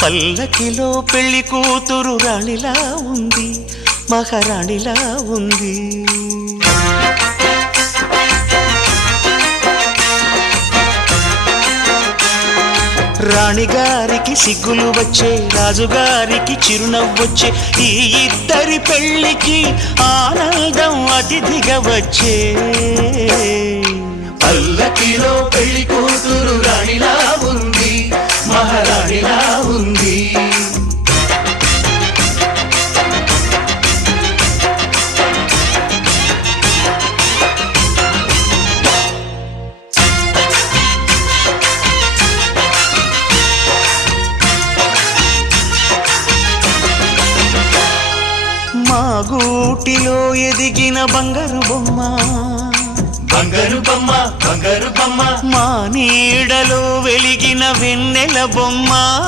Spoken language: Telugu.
పల్లకిలో పెళ్లి కూతురు రాణిలా ఉంది, మహారాణిలా ఉంది. రాణిగారికి సిగ్గులు వచ్చే, రాజుగారికి చిరునవ్వొచ్చే, ఈ ఇద్దరి పెళ్లికి ఆనందం అతిథిగా వచ్చే. పల్లకిలో పెళ్లి కూతురు రాణిలా ఉంది, మహారాణిలా ఉంది. మా గూటిలో ఎదిగిన బంగారు బొమ్మ, బంగారు బొమ్మ, బంగారు బొమ్మ. మా నీడలో వెలిగిన వెన్నెల బొమ్మ.